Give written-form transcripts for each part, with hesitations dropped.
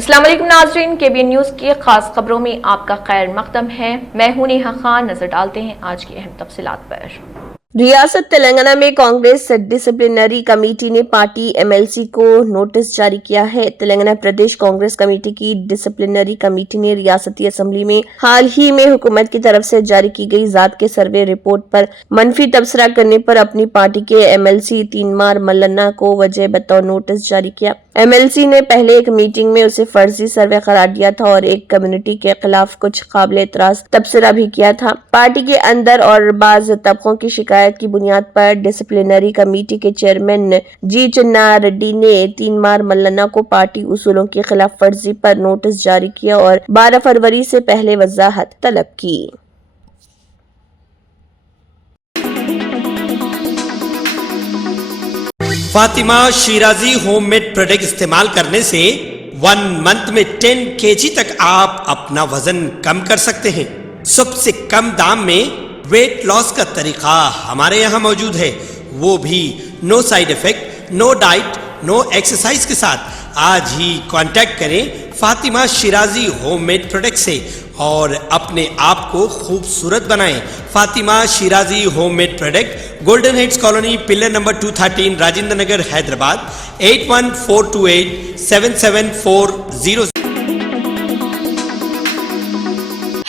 अस्सलाम वालेकुम नाज़रीन, केबीएन न्यूज़ की खास खबरों में आपका खैर मकदम है। मैं हूं नेहा खान। नजर डालते हैं आज की अहम तफसीलात पर। रियासत तेलंगाना में कांग्रेस डिसिप्लिनरी कमेटी ने पार्टी एमएलसी को नोटिस जारी किया है। तेलंगाना प्रदेश कांग्रेस कमेटी की डिसिप्लिनरी कमेटी ने रियासती असेंबली में हाल ही में हुकूमत की तरफ से जारी की गई जात के सर्वे रिपोर्ट पर मनफी तबसरा करने पर अपनी पार्टी के एमएलसी तीनमार मल्लन्ना को वजह बतौर नोटिस जारी किया। एमएलसी ने पहले एक मीटिंग में उसे फर्जी सर्वे करार दिया था और एक कम्युनिटी के खिलाफ कुछ काबिल एतराज तबसरा भी किया था। पार्टी के अंदर और बाज तबकों की शिकायत की बुनियाद पर डिसिप्लिनरी कमेटी के चेयरमैन जी चिन्ना रेड्डी ने तीनमार मल्लन्ना को पार्टी उसूलों के खिलाफ वर्जी पर नोटिस जारी किया और 12 फरवरी से पहले वजाहत तलब की। फातिमा शिराजी होममेड प्रोडक्ट इस्तेमाल करने से 1 मंथ में 10 kg तक आप अपना वजन कम कर सकते हैं। सबसे कम दाम में वेट लॉस का तरीका हमारे यहाँ मौजूद है, वो भी no side effect, no diet, no exercise के साथ। आज ही कांटेक्ट करें फातिमा शिराजी होममेड प्रोडक्ट से और अपने आप को खूबसूरत बनाएं। Fatima Shirazi homemade product, golden heads colony, pillar number 213, Rajendra Nagar, Hyderabad 8142877400।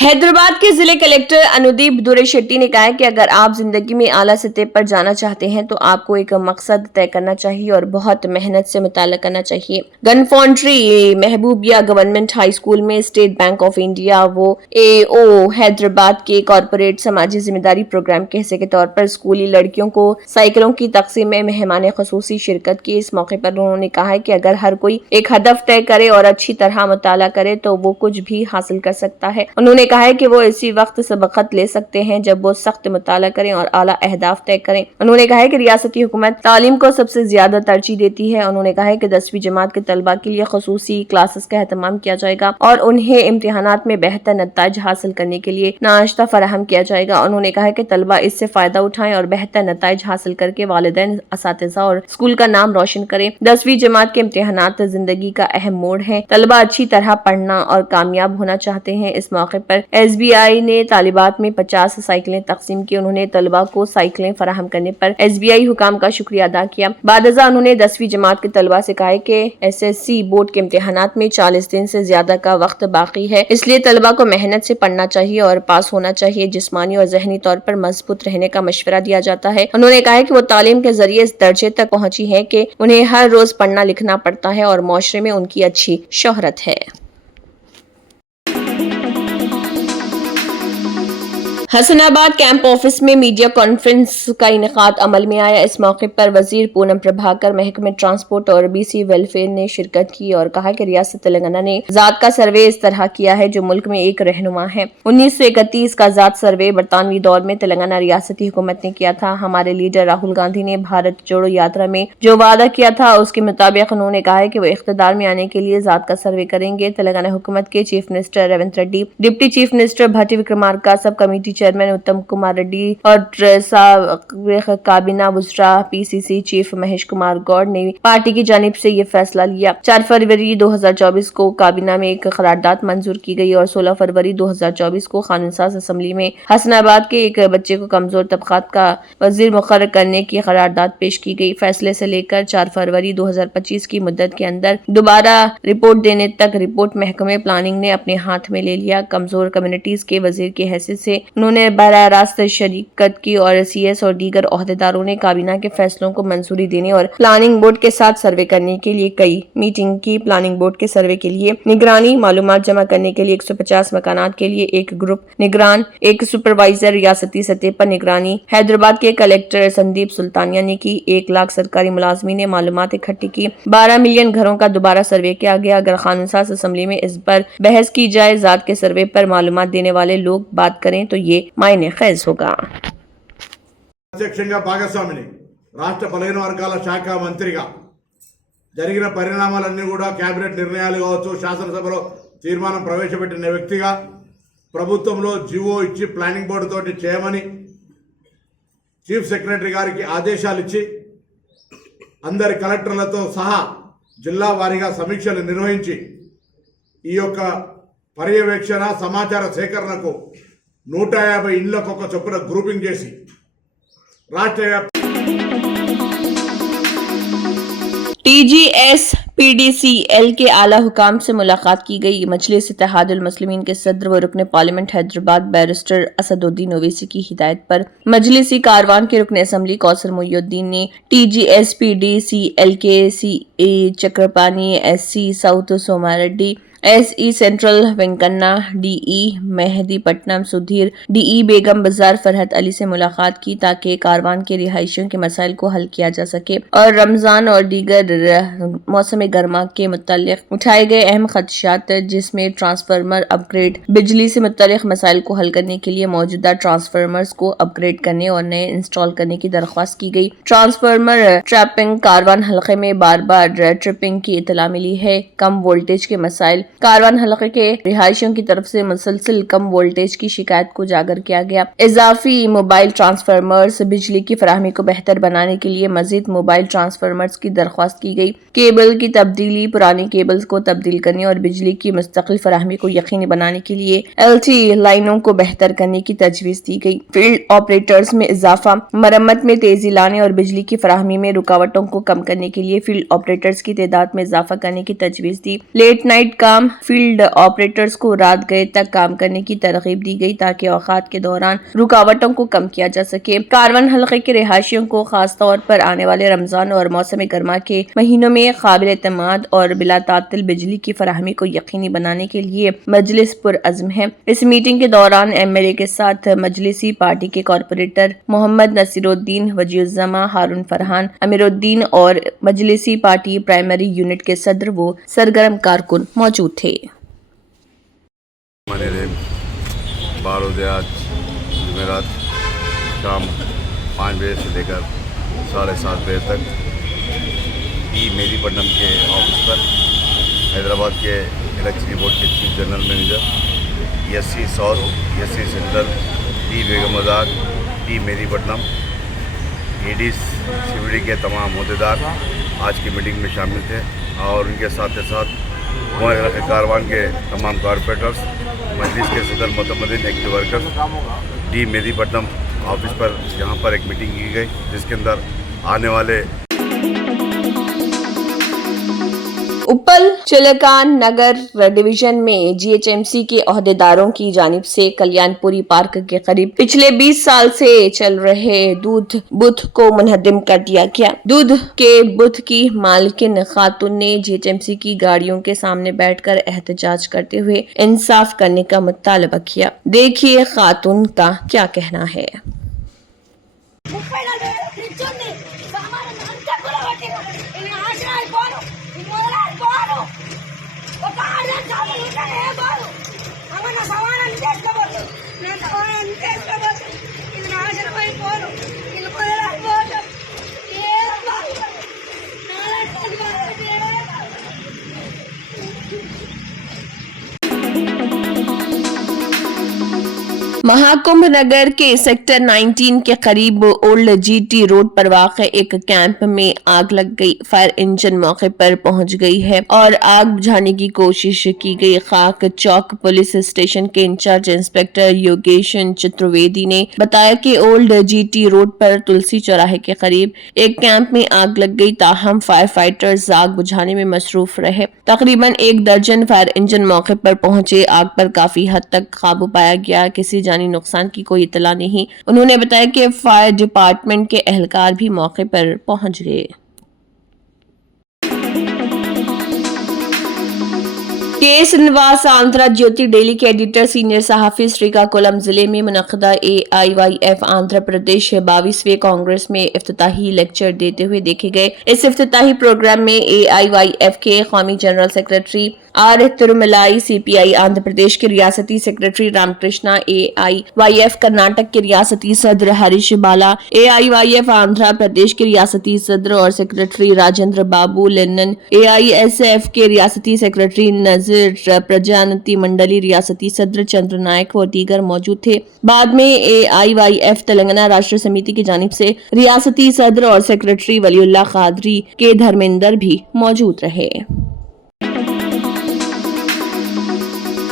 Hyderabad के जिले कलेक्टर अनुदीप दुरे शेट्टी ने कहा है कि अगर आप जिंदगी में आला सतह पर जाना चाहते हैं तो आपको एक मकसद तय करना चाहिए और बहुत मेहनत से मुताला करना चाहिए। गन फॉन्ट्री महबूबिया गवर्नमेंट हाई स्कूल में स्टेट बैंक ऑफ इंडिया वो AO हैदराबाद के कॉर्पोरेट समाजी जिम्मेदारी प्रोग्राम के हिस्से के तौर पर स्कूली लड़कियों को साइकिलों की तकसीम में मेहमान खसूसी शिरकत की। इस मौके पर उन्होंने कहा है कि अगर हर कोई एक हदफ तय करे और अच्छी तरह मुताला करे तो वो कुछ भी हासिल कर सकता है। उन्होंने कहा है कि वो इसी वक्त सबकत ले सकते हैं जब वो सख्त मुताला करें और आला अहदाफ तय करें। उन्होंने कहा है कि रियासती हुकूमत तालीम को सबसे ज्यादा तरजीह देती है। उन्होंने कहा है कि 10वीं जमात के तलबा के लिए खसूसी क्लासेस का एहतमाम किया जाएगा और उन्हें इम्तिहानात में बेहतर नताइज हासिल करने के लिए नाश्ता फराहम किया जाएगा। उन्होंने कहा है कि तलबा इससे फायदा उठाएं और बेहतर नताइज हासिल करके वालिदैन, असातिज़ा और स्कूल का नाम रोशन करें। 10वीं जमात के इम्तिहानात जिंदगी का अहम मोड़ है। तलबा अच्छी तरह पढ़ना और कामयाब होना चाहते हैं। इस मौके पर SBI ने तालिबात में 50 साइकिलें तकसीम की। उन्होंने तलबा को साइकिलें फराहम करने पर SBI हुकाम का शुक्रिया अदा किया। बादजा उन्होंने 10वीं जमात के तलबा से कहा है कि SSC बोर्ड के इम्तिहानात में 40 दिन से ज्यादा का वक्त बाकी है, इसलिए तलबा को मेहनत से पढ़ना चाहिए और पास होना चाहिए। जिस्मानी और जहनी तौर पर मजबूत रहने का मशवरा दिया जाता है। उन्होंने कहा है कि वो तालीम के जरिए इस दर्जे तक पहुंची है कि उन्हें हर रोज पढ़ना लिखना पड़ता है और मुआशरे में उनकी अच्छी शोहरत है। हसनाबाद कैंप ऑफिस में मीडिया कॉन्फ्रेंस का इनेकाद अमल में आया। इस मौके पर वजीर पूनम प्रभाकर, महकमे ट्रांसपोर्ट और BC वेलफेयर ने शिरकत की और कहा कि रियासत तेलंगाना ने जात का सर्वे इस तरह किया है जो मुल्क में एक रहनुमा है। 1931 का जात सर्वे बरतानवी दौर में तेलंगाना रियासती हुकूमत ने किया था। हमारे लीडर राहुल गांधी ने भारत जोड़ो यात्रा में जो वादा किया था उसके मुताबिक उन्होंने कहा है कि वो इख्तिदार में आने के लिए जात का सर्वे करेंगे। तेलंगाना हुकूमत के chief minister Revanth Reddy, deputy chief minister Bhatti Vikramarka, sub committee chairman Uttam Kumar Reddy और काबीना वुज़रा PCC चीफ महेश कुमार गौड़ ने पार्टी की जानिब से ये फैसला लिया। 4 फरवरी 2024 को काबीना में एक करारदाद मंजूर की गई और 16 फरवरी 2024 को कानून साज असेंबली में हसनाबाद के एक बच्चे को कमजोर तबकात का वजीर मुकर्रर करने की करारदाद पेश की गई। फैसले से लेकर 4 फरवरी 2025 की मुद्दत के अंदर दोबारा रिपोर्ट देने तक रिपोर्ट महकमे प्लानिंग ने अपने हाथ में ले लिया। कमजोर कम्युनिटीज के वजीर की हैसियत से उन्होंने बराह रास्त शरीकत की और CS और दीगर ओहदेदारों ने काबीना के फैसलों को मंजूरी देने और प्लानिंग बोर्ड के साथ सर्वे करने के लिए कई मीटिंग की। प्लानिंग बोर्ड के सर्वे के लिए निगरानी, मालूमात जमा करने के लिए 150 मकानात के लिए एक ग्रुप निगरान, एक सुपरवाइजर, रियासती सतह पर निगरानी। हैदराबाद के कलेक्टर संदीप सुल्तानिया ने की। 1 लाख सरकारी मुलाजमी ने मालूमात इकट्ठी की। 12 मिलियन घरों का दोबारा सर्वे किया गया। अगर कानून साज असेंबली में इस पर बहस की जाए, जात के सर्वे पर मालूमात देने वाले लोग बात करें तो ये मायने खैज होगा। అధ్యక్షంగా భాగస్వామిని రాష్ట్ర బలహీన వర్గాల శాఖ మంత్రిగా జరిగిన పరిణామాలన్నీ కూడా కేబినెట్ నిర్ణయాలు కావచ్చు, శాసనసభలో తీర్మానం ప్రవేశపెట్టిన వ్యక్తిగా ప్రభుత్వంలో జీవో ఇచ్చి ప్లానింగ్ బోర్డు తోటి చేయమని చీఫ్ సెక్రటరీ గారికి ఆదేశాలు ఇచ్చి అందరి కలెక్టర్లతో సహా జిల్లా వారీగా సమీక్షలు నిర్వహించి ఈ యొక్క పర్యవేక్షణ సమాచార సేకరణకు 150 ఇండ్లకు ఒక చొప్పున గ్రూపింగ్ చేసి రాష్ట్ర TGS-PDCL के आला हुकाम से मुलाकात की गई। मजलिस इत्तेहादुल मुस्लिमीन के सदर व रुकन पार्लियामेंट हैदराबाद बैरिस्टर असदुद्दीन ओवैसी की हिदायत पर मजलिसी कारवान के रुकन असम्बली कौसर मोइनुद्दीन ने TGS-PDCL के CA Chakrapani, SC south Somareddy, SE central Venkanna, DE Mehdipatnam Sudhir, DE Begum Bazar Farhat Ali से मुलाकात की ताकि कारवान के रिहायशियों के मसाइल को हल किया जा सके और रमजान और दीगर मौसम गर्मा के मुतालिक उठाए गए अहम खदशात जिसमें ट्रांसफार्मर अपग्रेड, बिजली से मुतालिक मसाइल को हल करने के लिए मौजूदा ट्रांसफार्मर्स को अपग्रेड करने और नए इंस्टॉल करने की दरख्वास्त की गई। ट्रांसफार्मर ट्रैपिंग कारवान हलके में बार बार ट्रिपिंग की इतला मिली है। कम वोल्टेज के मसाइल कारवान हलके के रिहायशियों की तरफ से मुसलसल कम वोल्टेज की शिकायत को उजागर किया गया। इजाफी मोबाइल ट्रांसफार्मर्स, बिजली की फराहमी को बेहतर बनाने के लिए मजीद मोबाइल ट्रांसफार्मर्स की दरख्वास्त की गई। केबल की तब्दीली, पुरानी केबल्स को तब्दील करने और बिजली की मुस्तकिल फराहमी को यकीनी बनाने के लिए LT लाइनों को बेहतर करने की तजवीज दी गई। फील्ड ऑपरेटर्स में इजाफा, मरम्मत में तेजी लाने और बिजली की फराहमी में रुकावटों को कम करने के लिए फील्ड ऑपरेटर्स की तादाद में इजाफा करने की तजवीज दी। लेट नाइट काम, फील्ड ऑपरेटर्स को रात गए तक काम करने की तरगीब दी गई ताकि औकात के दौरान रुकावटों को कम किया जा सके। कारवान हलके के रिहायशियों को खास तौर पर आने वाले रमजान और मौसम गर्मा के महीनों में काबिल एतमाद और बिला तातिल बिजली की फराहमी को यकीनी बनाने के लिए मजलिस पुरअज़्म है। इस मीटिंग के दौरान MLA के साथ मजलिसी पार्टी के कॉरपोरेटर मोहम्मद नसीरुद्दीन, वजीउज़्ज़मा हारून फरहान, अमीरुद्दीन और मजलिसी पार्टी प्राइमरी यूनिट के सदर व सरगर्म कारकुन मौजूद थे। 12 आज जुमेरात शाम 5 बजे से लेकर 7:30 बजे तक मेहदीपट्टनम के ऑफिस पर हैदराबाद के इलेक्ट्रिसिटी बोर्ड के chief general manager, SC south, SC central, D बेगम बाजार, D मेहदीपट्टनम, EDs CBD के तमाम अहदेदार आज की मीटिंग में शामिल थे और उनके साथ साथ कारवान के तमाम कॉरपोरेटर्स, मजलिस के सदर मुतमदीन active workers, D Mehdipatnam office पर यहाँ पर एक मीटिंग की गई जिसके अंदर आने वाले उपल चिलकान नगर डिवीजन में GHMC के ओहदेदारों की जानिब से कल्याणपुरी पार्क के करीब पिछले 20 साल से चल रहे दूध बुथ को मुनहदिम कर दिया गया। दूध के बुथ की मालकिन खातून ने GHMC की गाड़ियों के सामने बैठकर एहतजाज करते हुए इंसाफ करने का मुतालबा किया। देखिए खातून का क्या कहना है। महाकुंभ नगर के सेक्टर 19 के करीब ओल्ड GT रोड पर वाक़ एक कैंप में आग लग गई। फायर इंजन मौके पर पहुंच गई है और आग बुझाने की कोशिश की गई। खाक चौक पुलिस स्टेशन के इंचार्ज इंस्पेक्टर योगेश चतुर्वेदी ने बताया कि ओल्ड GT रोड पर तुलसी चौराहे के करीब एक कैंप में आग लग गई, ताहम फायर फाइटर्स आग बुझाने में मसरूफ रहे। तकरीबन 1 दर्जन फायर इंजन मौके पर पहुंचे। आग पर काफी हद तक काबू पाया गया। किसी जानी नुकसान की कोई इतला नहीं। उन्होंने बताया कि फायर डिपार्टमेंट के एहलकार भी मौके पर पहुंच गए। के श्रीनिवास आंध्रा ज्योति डेली के एडिटर सीनियर सहाफी श्रीकाकुलम जिले में मुनक़दा AIYF आंध्र प्रदेश 22वें कांग्रेस में इफ्तिताही लेक्चर देते हुए देखे गए। इस इफ्तिताही प्रोग्राम में AIYF के कौमी general secretary R Tirumalai, CPI Andhra Pradesh के रियासती सेक्रेटरी रामकृष्णा, AIYF कर्नाटक के रियासती सदर हरीश बाला, AIYF आंध्र प्रदेश के रियासती सदर और सेक्रेटरी राजेंद्र बाबू लेनन, AISF के रियासती सेक्रेटरी नजर प्रजानति मंडली रियासती सदर चंद्र नायक और दीगर मौजूद थे। बाद में AIYF तेलंगाना राष्ट्र समिति की जानिब से रियासती सदर और सेक्रेटरी वलीउल्लाह कादरी के धर्मेंद्र भी मौजूद रहे।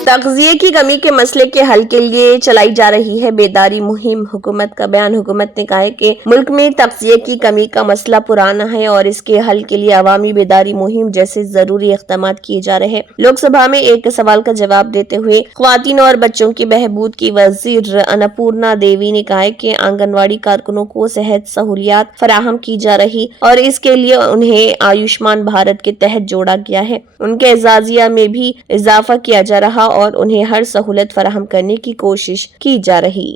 तग़ज़िये की कमी के मसले के हल के लिए चलाई जा रही है बेदारी मुहिम। हुकूमत का बयान। हुकूमत ने कहा है कि मुल्क में तग़ज़िये की कमी का मसला पुराना है और इसके हल के लिए अवामी बेदारी मुहिम जैसे जरूरी इक़दाम किए जा रहे हैं। लोकसभा में एक सवाल का जवाब देते हुए ख्वातीन और बच्चों की बहबूद की वज़ीर अन्नपूर्णा देवी ने कहा है कि आंगनवाड़ी कारकुनों को सेहत सहूलियात फराहम की जा रही और इसके लिए उन्हें आयुष्मान भारत के तहत जोड़ा गया है। उनके एजाजिया में भी इजाफा किया जा रहा और उन्हें हर सहूलत फराहम करने की कोशिश की जा रही।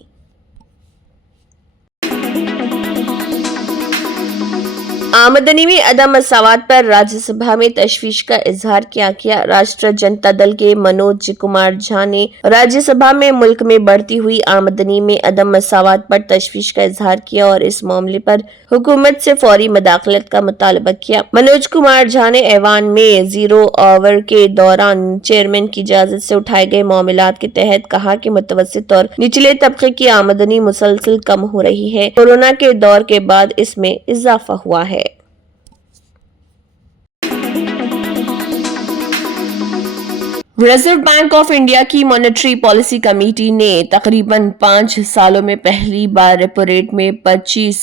आमदनी में अदम मसावत पर राज्यसभा में तशवीश का इजहार किया। राष्ट्रीय जनता दल के मनोज कुमार झा ने राज्यसभा में मुल्क में बढ़ती हुई आमदनी में अदम मसावत पर तशवीश का इजहार किया और इस मामले पर हुकूमत से फौरी मदाखलत का मुतालबा किया। मनोज कुमार झा ने ऐवान में जीरो आवर के दौरान चेयरमैन की इजाजत से उठाए गए मामलात के तहत कहा कि मुतवस्सित और निचले तबके की आमदनी मुसलसल कम हो रही है। कोरोना के दौर के बाद इसमें इजाफा हुआ है। रिजर्व बैंक ऑफ इंडिया की मॉनेटरी पॉलिसी कमेटी ने तकरीबन 5 सालों में पहली बार रेपो रेट में 25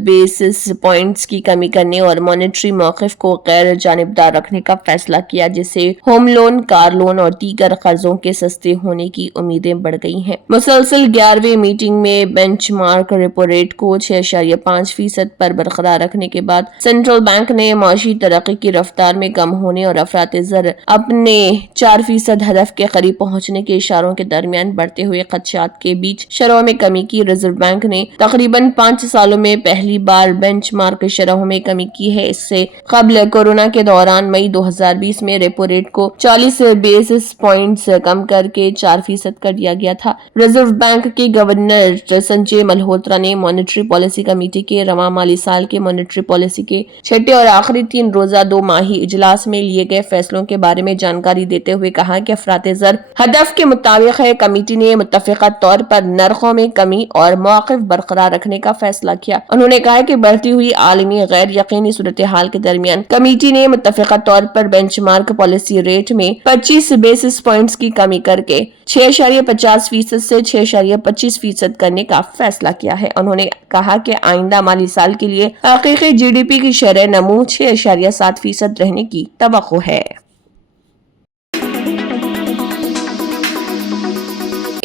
बेसिस पॉइंट्स की कमी करने और मॉनेटरी मौक़िफ़ को गैर जानिबदार रखने का फैसला किया, जिससे होम लोन, कार लोन और दीगर कर्जों के सस्ते होने की उम्मीदें बढ़ गई हैं। मुसलसल 11वीं मीटिंग में बेंचमार्क रेपो रेट को 6.5% पर बरकरार रखने के बाद सेंट्रल बैंक ने माशी तरक्की की रफ्तार में कम होने और अफरात-ए-ज़र अपने 4% हदफ के करीब पहुंचने के इशारों के दरमियान बढ़ते हुए खदशात के बीच शरहों में कमी की। रिजर्व बैंक ने तकरीबन 5 सालों में पहली बार बेंचमार्क शरहों में कमी की है। इससे कबल कोरोना के दौरान मई 2020 में रेपो रेट को 40 बेसिस पॉइंट्स कम करके 4% कर दिया गया था। रिजर्व बैंक के गवर्नर संजय मल्होत्रा ने मॉनेटरी पॉलिसी कमेटी के रवां माली साल के मॉनेटरी पॉलिसी के छठे और आखिरी 3 रोजा 2 माही इजलास में लिए गए फैसलों के बारे में जानकारी देते हुए कहा कि अफरात-ए-ज़र हदफ के मुताबिक है। कमेटी ने मुत्तफ़िक़ा तौर पर नरखों में कमी और मौक़िफ़ बरकरार रखने का फैसला किया। उन्होंने कहा कि बढ़ती हुई आलमी गैर यकीनी सूरत हाल के दरमियान कमेटी ने मुत्तफ़िक़ा तौर पर बेंचमार्क पॉलिसी रेट में 25 बेसिस पॉइंट्स की कमी करके 6.50% से 6.25% करने का फैसला किया है। उन्होंने कहा कि आइंदा माली साल के लिए हकीकी GDP की शरह नमू 6.7% रहने की तवक्को है।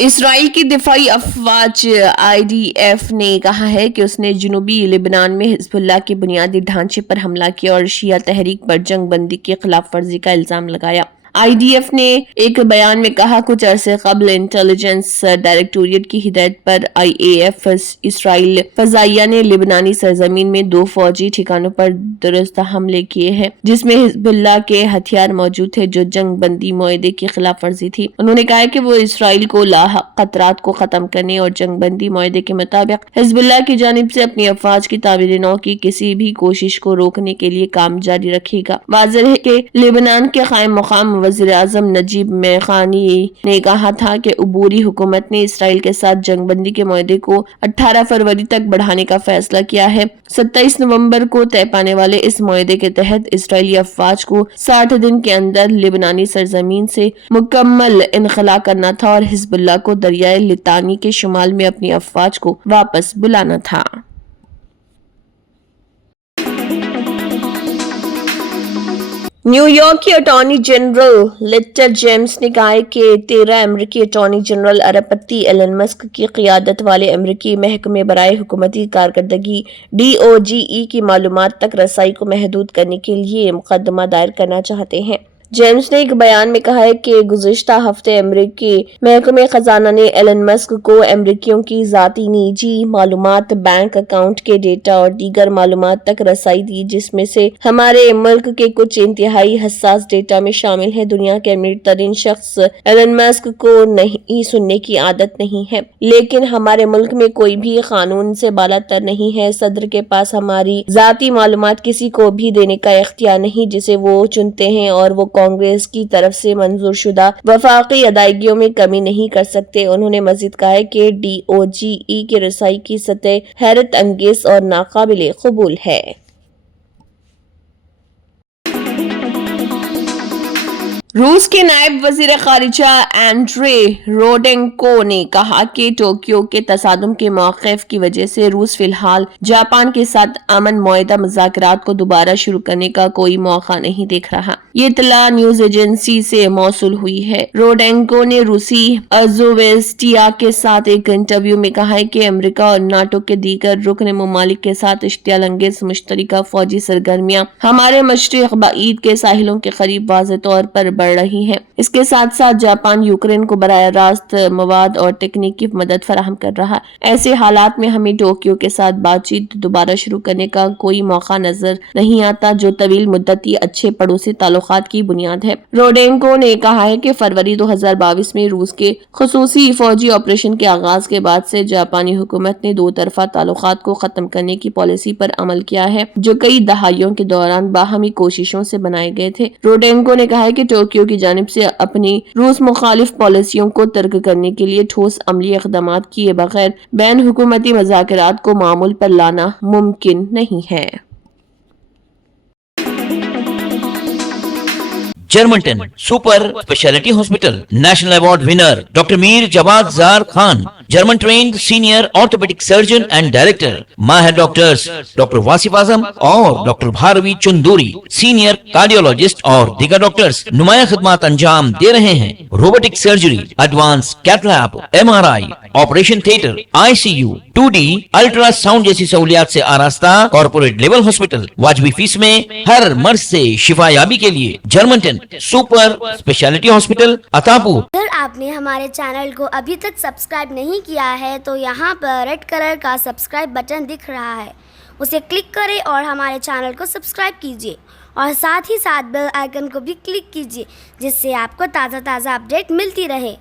इसराइल की दिफाई अफवाज IDF ने कहा है कि उसने जुनूबी लिबनान में हिज़्बुल्लाह के बुनियादी ढांचे पर हमला किया और शिया तहरीक पर जंग बंदी की खिलाफ वर्जी का इल्जाम लगाया। IDF ने एक बयान में कहा, कुछ अरसे कबल इंटेलिजेंस डायरेक्टोरेट की हिदायत पर IAF इसराइल फजाइया ने लिबनानी सरजमीन में 2 फौजी ठिकानों पर दुरुस्त हमले किए हैं, जिसमें हिज़्बुल्लाह के हथियार मौजूद थे जो जंग बंदी मुआहदे की खिलाफ वर्जी थी। उन्होंने कहा कि वो इसराइल को लाहक खतरात को खत्म करने और जंग बंदी मुआहदे के मुताबिक हिज़्बुल्लाह की जानिब से अपनी अफवाज की तामीर नौ की किसी भी कोशिश को रोकने के लिए काम जारी रखेगा। वाज़ेह है कि लिबनान के कायम मकाम वज़ीर आज़म नजीब मेखानी ने कहा था कि अबूरी हुकूमत ने इसराइल के साथ जंगबंदी के मुआहदे को 18 फरवरी तक बढ़ाने का फैसला किया है। 27 नवंबर को तय पाने वाले इस मुआहदे के तहत इसराइली अफवाज को 60 दिन के अंदर लिबनानी सरजमीन से मुकम्मल इनखला करना था और हिज़्बुल्लाह को दरियाए लितानी के शुमाल में अपनी अफवाज को वापस बुलाना था। न्यूयॉर्क के अटॉर्नी जनरल लेटर जेम्स ने कहा है कि 13 अमेरिकी अटॉर्नी जनरल अरबपति एलन मस्क की क़ियादत वाले अमेरिकी महकमे बराए हुकूमती कारकर्दगी DOGE की मालूमात तक रसाई को महदूद करने के लिए मुकदमा दायर करना चाहते हैं। जेम्स ने एक बयान में कहा है कि गुज़िश्ता हफ्ते अमेरिकी महकमे खजाना ने एलन मस्क को अमेरिकियों की ज़ाती निजी मालूमात, बैंक अकाउंट के डेटा और दीगर मालूमात तक रसाई दी, जिसमें से हमारे मुल्क के कुछ इंतहाई हसास डेटा में शामिल है। दुनिया के अमीर तरीन शख्स एलन मस्क को नहीं सुनने की आदत नहीं है, लेकिन हमारे मुल्क में कोई भी कानून से बालातर नहीं है। सदर के पास हमारी ज़ाती मालूमात किसी को भी देने का इख्तियार नहीं जिसे वो चुनते हैं, और वो कांग्रेस की तरफ से मंजूर शुदा वफाकी अदायगियों में कमी नहीं कर सकते। उन्होंने मजीद कहा है कि DOGE की रसाई की सतह हैरत अंगेज और नाकाबिले कबूल है। रूस के नायब वजीर खारिजा एंड्रे रोडेंको ने कहा कि टोक्यो के तसादुम के मौक़िफ़ की वजह से रूस फिलहाल जापान के साथ अमन मुआहदा मुज़ाकरात को दोबारा शुरू करने का कोई मौका नहीं देख रहा। ये इत्तला न्यूज एजेंसी से मौसूल हुई है। रोडेंको ने रूसी अज़ोवेस्टिया के साथ एक इंटरव्यू में कहा है कि अमेरिका और नाटो के दीगर रुकन ममालिक के साथ इश्तियाल अंगेज मुश्तरका फौजी सरगर्मियां हमारे मशरिक़ बईद के साहिलों के करीब वाज़ेह तौर पर बढ़ रही हैं। इसके साथ साथ जापान यूक्रेन को बराह रास्त मवाद और तकनीकी मदद फराहम कर रहा है। ऐसे हालात में हमें टोक्यो के साथ बातचीत दोबारा शुरू करने का कोई मौका नजर नहीं आता, जो तवील मुद्दती अच्छे पड़ोसी ताल्लुकात की बुनियाद है। रोडेंको ने कहा है कि फरवरी 2022 में रूस के खुसूसी फौजी ऑपरेशन के आगाज के बाद से जापानी हुकूमत ने दो तरफा ताल्लुकात को खत्म करने की पॉलिसी पर अमल किया है, जो कई दहाइयों के दौरान बाहमी कोशिशों से बनाए गए थे। रोडेंको ने कहा है कि टोक्यो की जानिब से अपनी रूस मुखालिफ पॉलिसियों को तर्क करने के लिए ठोस अमली इक़दामात किए बगैर बैन हुकूमती मज़ाकरात को मामूल पर लाना मुमकिन नहीं है। Germanton super speciality hospital national award winner doctor Mir Jawad Jar Khan, German trained senior orthopaedic surgeon and director, माहिर डॉक्टर्स डॉक्टर वासिफ आजम और doctor Bharvi Chanduri, senior cardiologist और दीगर डॉक्टर्स नुमाया खिदमत अंजाम दे रहे हैं। Robotic surgery, advance cath lab, MRI, operation theatre, ICU, 2D ultrasound जैसी सहूलियात से आरास्ता कॉर्पोरेट लेवल हॉस्पिटल, वाजबी फीस में हर मर्ज से शिफायाबी के लिए Germanton super speciality hospital Attapur. अगर आपने हमारे चैनल को अभी तक सब्सक्राइब नहीं किया है तो यहाँ पर रेड कलर का सब्सक्राइब बटन दिख रहा है, उसे क्लिक करें और हमारे चैनल को सब्सक्राइब कीजिए और साथ ही साथ बेल आइकन को भी क्लिक कीजिए, जिससे आपको ताज़ा अपडेट मिलती रहे।